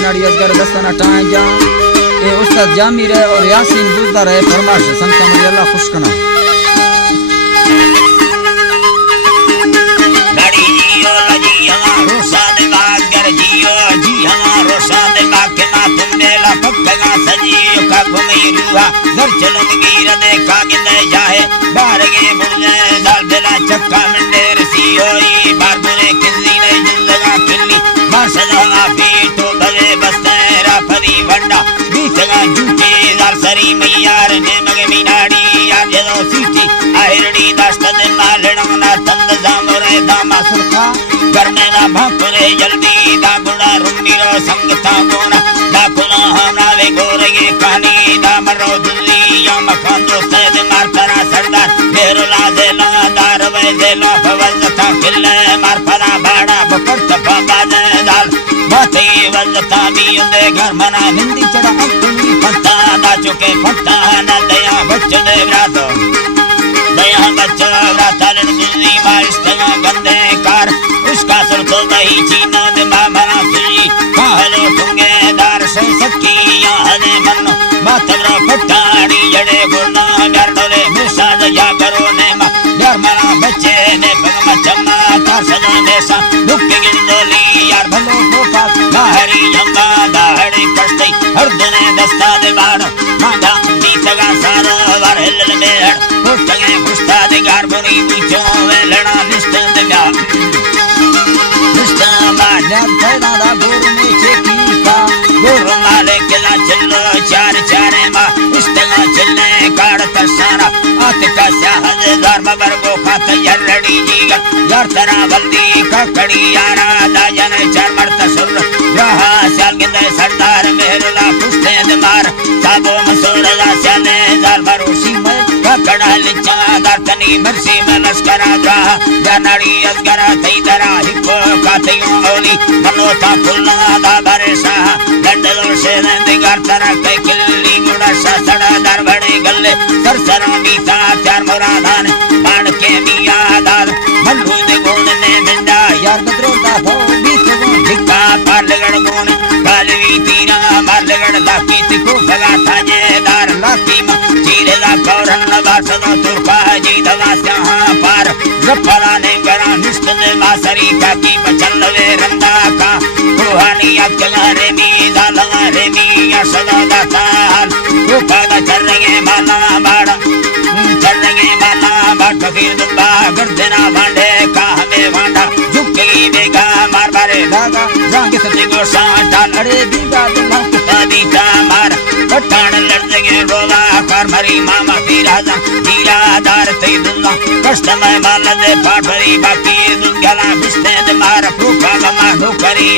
जनाड़ी असगर दस्ताना टाए जा ए उस्ताद जामिर है और यासीन बुजदा रहे फरमाश संता मुझे अल्लाह खुश कना गाड़ी जियो लजी हमारो सादे बागर जियो जी हमारो सादे बाके ना तुमने ला पक्का सजियो का घुमई रुआ घर चलो गिर दे कागिंदे जाए बाहर गे बुझे दाल देला चक्का मंडेर सी होई बार बुरे किल्ली ने जिंदगा किल्ली मासदा फीटो भले बस्तेरा फरी वंडा बीचगा जूटे दाल सरी मैयार ने मगे मिनाड़ी यार जलो सीटी आहिरड़ी दास्त दे मालड़ा ना तंद जामरे दामा सुरखा करने ना भाकुरे जल्दी दा बुड़ा रुमीरो संगता बोना दा कुला हमरा वे गोरे कहानी दा मरो दुली या मखान दोस्त दे मार परा सरदार बेरुला दे ला दार वे दे ला फवलता किले मार परा बाड़ा बकरत बाजे दाल बाते वलता भी उन्दे घर मना हिंदी चढ़ा अपनी पत्ता ना चुके पत्ता ना दया बच्चे दे रात दया बच्चा रात दुली मारिस्ता गंदे कार उसका सुर तो दही चीना दे मामरा सुई कहले तुंगे दार से सकी या हले मन मातरा फटाड़ी जड़े गुरना डरडोले मिसाल या करो ने मा डर मरा बच्चे ने पगमा चम्मा तार सजा देसा दुख गिंदोली यार भलो कोका दाहरी जंबा दाहरी कष्टई हर दिने दस्ता दे बाण मांगा बीतगा सारा वार हिल मेड़ कोटगे खुस्ता दे गारबनी बुचो वेलना निष्ठ दे गा निष्ठ मान्या फैदा दा गुरु में चेकी का गुरु माले केला चलो चार चारे मा इस्तगा चलने काड़ तरसारा आते का शाहद धर्म बरगो खात यरड़ी जीगर यार तरा बल्दी ककड़ी यारा दाजन चार मर्त सुर रहा साल गिंदे सरदार मेहरुला पुष्टे दमार साबो मसोड़ा चले दर भरोसी में ककड़ा लिचा दर्तनी मर्सी में लश्करा रहा जनड़ी असगरा तई दरा हिको कातियों होली मनोता फुलना दा बरसा डंडलों से दिगार तरा के किल्ली मुड़ा सड़ा दर बड़े गले सरसरा बीता चार मुरादान बाण के मिया दाल मल्लू दे गुण ने बिंदा यार गदरो दा हो बीत गो धिक्का पार लगड़ गुण कालवी तीरा मार लगड़ लाकी तिको फला थाजे दार लाकी मा चीरे ला कौरन वासदा तुरपा जी दवा जहां पार रफला ने गरा निष्ठ ने मासरी का की बचल वे रंदा का रूहानी अकला रे मी दाला रे मी सदा दाताल रूपा चल रहे माला बाड़ा चल रहे माला बाट फिर दुबा गर्दना भांडे का हमें वांडा झुकी बेगा मार मारे लागा रंग सते को साटा लड़े बीगा दुल्हा कुत्ता बीता मार पठान लड़ लगे रोवा कर मरी मामा तेरा नीला दार ते दुल्ला कष्ट में माल दे पाठरी बाकी दुल्गला बिस्ते दे मार प्रूफा गमा नौकरी